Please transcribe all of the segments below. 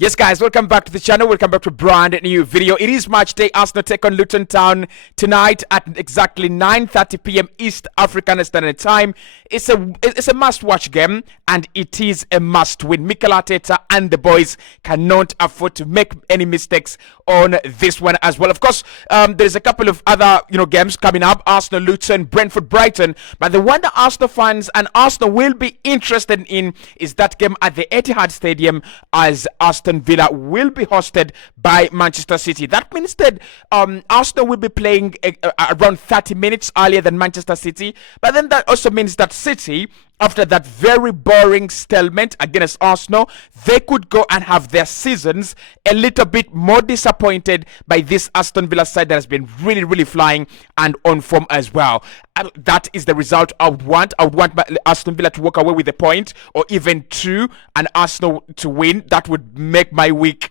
Yes, guys, welcome back to the channel. Welcome back to a brand new video. It is match day. Arsenal take on Luton Town tonight at exactly 9:30 p.m. East African Standard Time. It's a must-watch game, and it is a must-win. Mikel Arteta and the boys cannot afford to make any mistakes on this one as well. Of course, there's a couple of other games coming up: Arsenal, Luton, Brentford, Brighton. But the one that Arsenal fans and Arsenal will be interested in is that game at the Etihad Stadium, as Aston Villa will be hosted by Manchester City. That means that Arsenal will be playing around 30 minutes earlier than Manchester City. But then that also means that City, after that very boring stalemate against Arsenal, they could go and have their seasons a little bit more disappointed by this Aston Villa side that has been really, really flying and on form as well. That is the result I would want. I would want Aston Villa to walk away with a point or even two, and Arsenal to win. That would make my week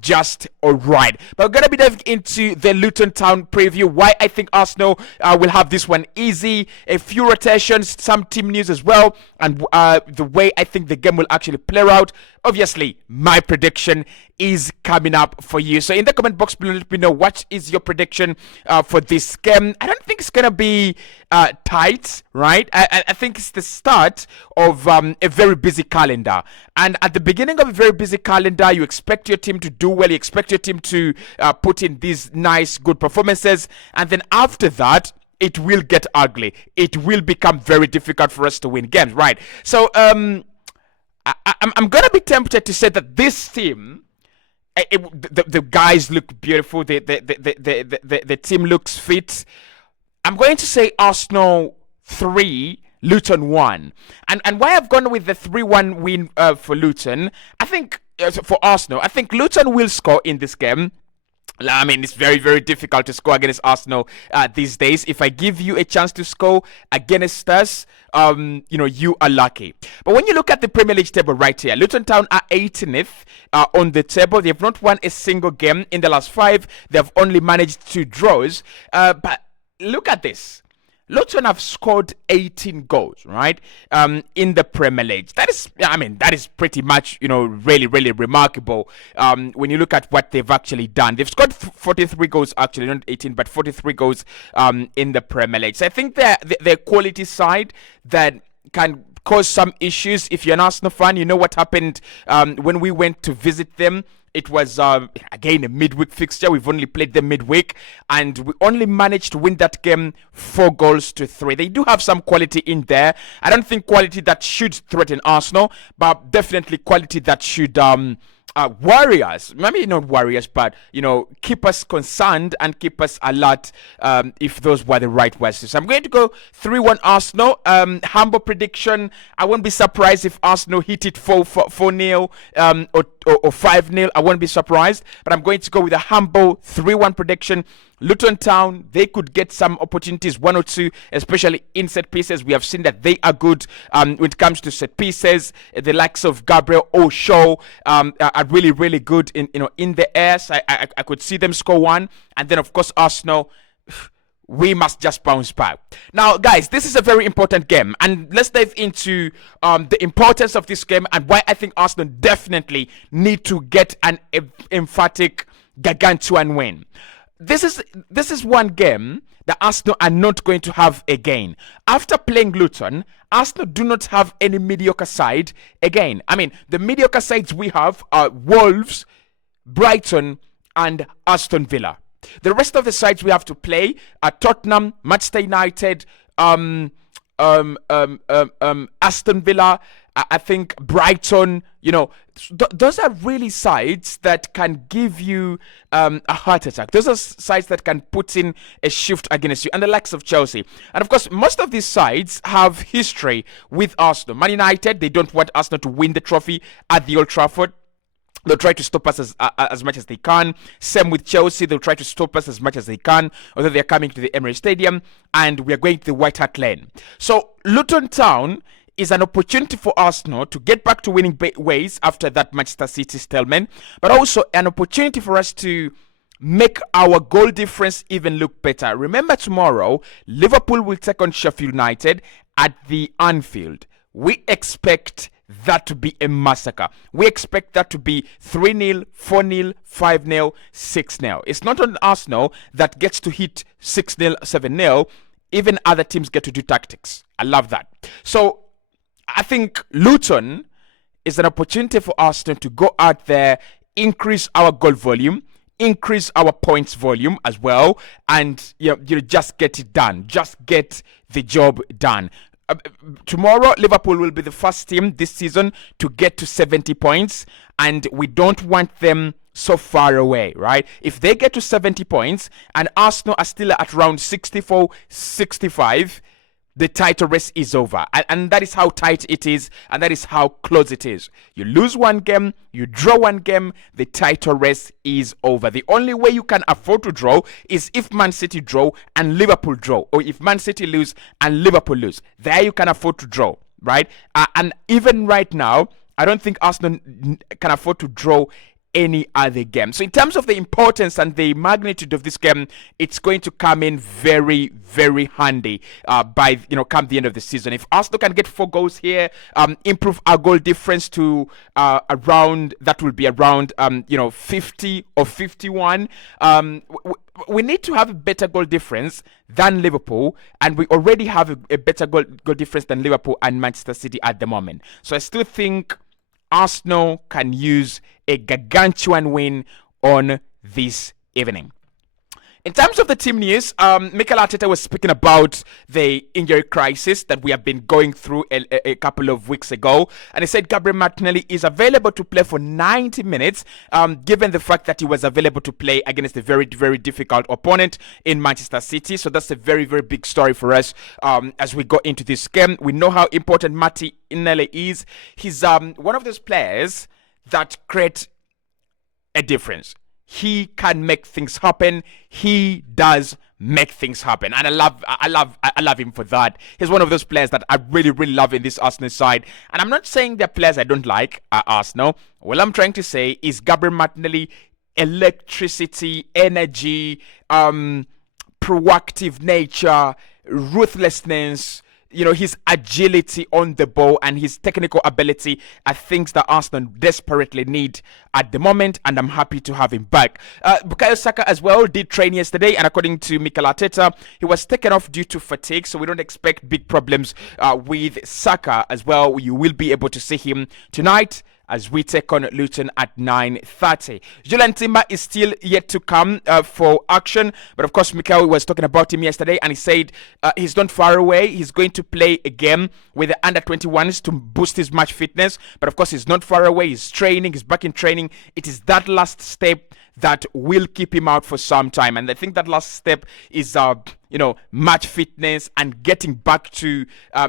just all right. But we're going to be diving into the Luton Town preview, why I think Arsenal will have this one easy, a few rotations, some team news as well, and the way I think the game will actually play out. Obviously, my prediction is coming up for you. So in the comment box below, let me know what is your prediction for this game. I don't think it's going to be tight, right? I think it's the start of a very busy calendar. And at the beginning of a very busy calendar, you expect your team to do well. You expect your team to put in these nice, good performances. And then after that, it will get ugly. It will become very difficult for us to win games, right? So I'm going to be tempted to say that this team, the guys look beautiful. The team looks fit. I'm going to say Arsenal 3, Luton 1. And why I've gone with the 3-1 win for Luton, I think, for Arsenal, I think Luton will score in this game. I mean, it's very, very difficult to score against Arsenal these days. If I give you a chance to score against us, you are lucky. But when you look at the Premier League table right here, Luton Town are 18th on the table. They've not won a single game in the last 5. They've only managed 2 draws. But look at this. Luton have scored 18 goals, right, in the Premier League. That is pretty much, really, really remarkable when you look at what they've actually done. They've scored 43 goals, actually, not 18, but 43 goals in the Premier League. So I think they're quality side that can cause some issues. If you're an Arsenal fan, you know what happened when we went to visit them. It was, again, a midweek fixture. We've only played them midweek, and we only managed to win that game 4-3. They do have some quality in there. I don't think quality that should threaten Arsenal, but definitely quality that should worry us. Maybe not worry us, but, keep us concerned and keep us alert, if those were the right words. So I'm going to go 3-1 Arsenal. Humble prediction. I won't be surprised if Arsenal hit it 4-0 or 5-0. I won't be surprised, but I'm going to go with a humble 3-1 prediction. Luton Town, they could get some opportunities, 1 or 2, especially in set pieces. We have seen that they are good when it comes to set pieces. The likes of Gabriel Osho are really, really good in the air. So I could see them score 1, and then of course Arsenal. We must just bounce back. Now, guys, this is a very important game, and let's dive into the importance of this game and why I think Arsenal definitely need to get an emphatic, gargantuan win. This is one game that Arsenal are not going to have again. After playing Luton, Arsenal do not have any mediocre side again. I mean, the mediocre sides we have are Wolves, Brighton, and Aston Villa. The rest of the sides we have to play are Tottenham, Manchester United, Aston Villa, I think Brighton. Those are really sides that can give you a heart attack. Those are sides that can put in a shift against you, and the likes of Chelsea. And of course, most of these sides have history with Arsenal. Man United, they don't want Arsenal to win the trophy at the Old Trafford. They'll try to stop us as much as they can. Same with Chelsea. They'll try to stop us as much as they can, although they're coming to the Emirates Stadium, and we're going to the White Hart Lane. So Luton Town is an opportunity for Arsenal to get back to winning ways after that Manchester City stalemate, but also an opportunity for us to make our goal difference even look better. Remember, tomorrow, Liverpool will take on Sheffield United at the Anfield. We expect that to be a massacre. We expect that to be 3-0, 4-0, 5-0, 6-0. It's not on Arsenal that gets to hit 6-0, 7-0. Even other teams get to do tactics. I love that. So I think Luton is an opportunity for Arsenal to go out there, increase our goal volume, increase our points volume as well, and just get it done. Just get the job done. Tomorrow, Liverpool will be the first team this season to get to 70 points, and we don't want them so far away, right? If they get to 70 points and Arsenal are still at around 64, 65, the title race is over. And that is how tight it is, and that is how close it is. You lose one game, you draw one game, the title race is over. The only way you can afford to draw is if Man City draw and Liverpool draw, or if Man City lose and Liverpool lose. There you can afford to draw, right? And even right now, I don't think Arsenal can afford to draw any other game. So in terms of the importance and the magnitude of this game, it's going to come in very, very handy by come the end of the season. If Arsenal can get 4 goals here, improve our goal difference to around 50 or 51. We need to have a better goal difference than Liverpool, and we already have a better goal difference than Liverpool and Manchester City at the moment. So I still think Arsenal can use a gargantuan win on this evening. In terms of the team news, Mikel Arteta was speaking about the injury crisis that we have been going through a couple of weeks ago. And he said Gabriel Martinelli is available to play for 90 minutes, given the fact that he was available to play against a very, very difficult opponent in Manchester City. So that's a very, very big story for us as we go into this game. We know how important Martinelli is. He's one of those players that create a difference. He can make things happen. He does make things happen, and I love him for that. He's one of those players that I really, really love in this Arsenal side. And I'm not saying they're players I don't like at Arsenal. What I'm trying to say is Gabriel Martinelli, electricity, energy, proactive nature, ruthlessness, his agility on the ball and his technical ability are things that Arsenal desperately need at the moment, and I'm happy to have him back. Bukayo Saka as well did train yesterday, and according to Mikel Arteta, he was taken off due to fatigue, so we don't expect big problems with Saka as well. You will be able to see him tonight as we take on Luton at 9:30. Julian Timber is still yet to come for action, but of course Mikel was talking about him yesterday, and he said he's not far away. He's going to play a game with the under-21s to boost his match fitness, but of course he's not far away. He's training, he's back in training. It is that last step that will keep him out for some time, and I think that last step is match fitness and getting back to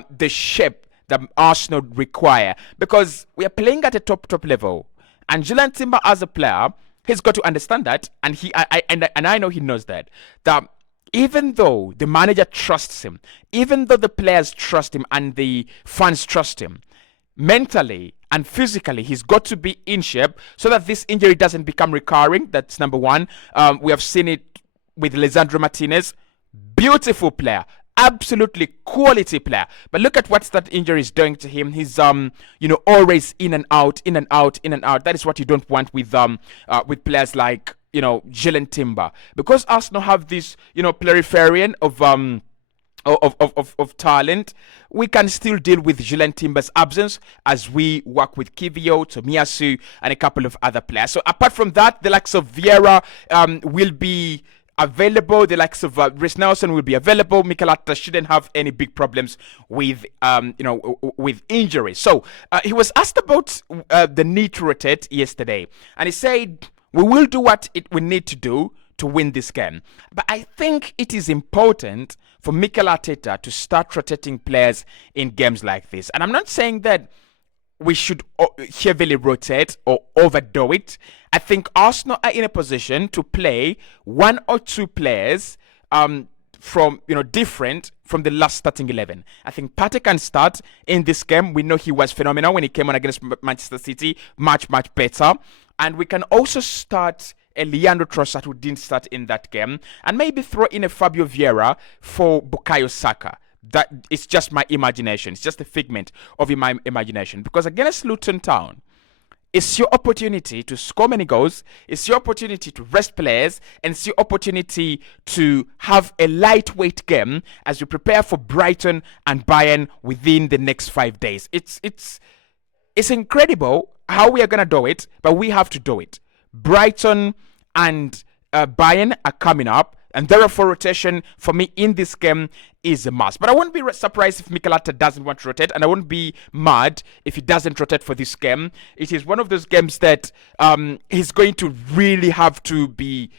the shape that Arsenal require, because we are playing at a top level, and Julian Timber as a player, he's got to understand that, and I know he knows that even though the manager trusts him, even though the players trust him and the fans trust him, mentally and physically he's got to be in shape so that this injury doesn't become recurring. That's number one. We have seen it with Lisandro Martinez, beautiful player, absolutely quality player, but look at what that injury is doing to him. He's always in and out. That is what you don't want with players like Julian Timber, because Arsenal have this proliferation of talent. We can still deal with Julian Timber's absence as we work with Kivio, Tomiyasu, and a couple of other players. So apart from that, the likes of Vieira will be available. The likes of Reece Nelson will be available. Mikel Arteta shouldn't have any big problems with with injuries. So he was asked about the need to rotate yesterday, and he said we will do what we need to do to win this game. But I think it is important for Mikel Arteta to start rotating players in games like this. And I'm not saying that we should heavily rotate or overdo it. I think Arsenal are in a position to play one or two players from different from the last starting 11. I think Partey can start in this game. We know he was phenomenal when he came on against Manchester City, much better. And we can also start Leandro Trossard, who didn't start in that game, and maybe throw in a Fabio Vieira for Bukayo Saka. That it's just my imagination. It's just a figment of my imagination. Because against Luton Town, it's your opportunity to score many goals. It's your opportunity to rest players, and it's your opportunity to have a lightweight game as you prepare for Brighton and Bayern within the next 5 days. It's incredible how we are gonna do it, but we have to do it. Brighton and Bayern are coming up, and therefore rotation for me in this game is a must. But I wouldn't be surprised if Mikel Arteta doesn't want to rotate, and I wouldn't be mad if he doesn't rotate for this game. It is one of those games that he's going to really have to be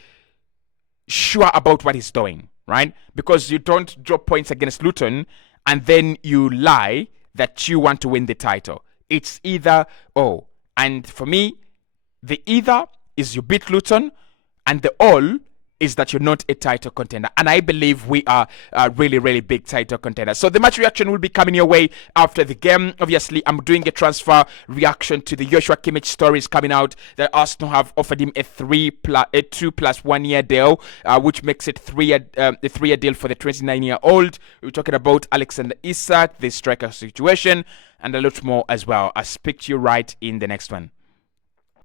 sure about what he's doing, right? Because you don't drop points against Luton and then you lie that you want to win the title. It's either or. And for me, the either is you beat Luton, and the all is that you're not a title contender. And I believe we are a really, really big title contender. So the match reaction will be coming your way after the game. Obviously, I'm doing a transfer reaction to the Joshua Kimmich stories coming out that Arsenal have offered him a 2 plus 1 year deal, which makes it a 3-year deal for the 29-year-old. We're talking about Alexander Isak, the striker situation, and a lot more as well. I'll speak to you right in the next one.